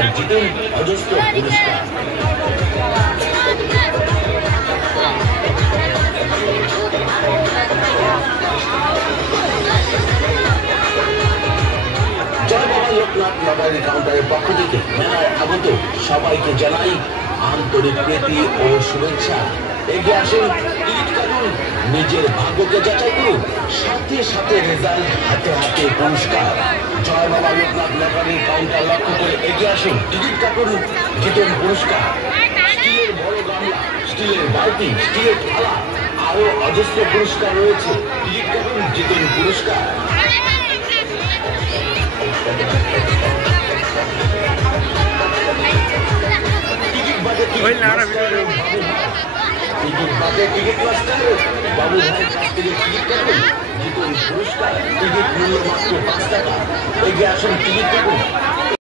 আর জিতেন অজস্র পুরস্কার। জয় বাবা লোকনাথ লটারি কাউন্টারের পক্ষ থেকে মেলায় আগত সবাইকে জানাই আন্তরিক প্রীতি ও শুভেচ্ছা। এগিয়ে আসুন, টিকিট কাটুন, নিজের ভাগ্যকে যাচাই করুন, সাথে সাথে রেজাল্ট, হাতে হাতে পুরস্কার। জয় বাবা লোকনাথ লটারি কাউন্টার লক্ষ্য করে এগিয়ে আসুন, টিকিট কাটুন, জিতেন পুরস্কার। স্টিলের বড় গামলা, স্টিলের বালতি, স্টিলের থালা, আরো অজস্র পুরস্কার রয়েছে। টিকিট কাটুন, জিতেন পুরস্কার। টিকিট বাদে টিকিট মাস্টার বাবু ভাইয়ের কাছ থেকে টিকিট কাটুন, জিতুন পুরস্কার। টিকিট মূল্য মাত্র 5 টাকা। এগিয়ে আসুন, টিকিট কাটুন,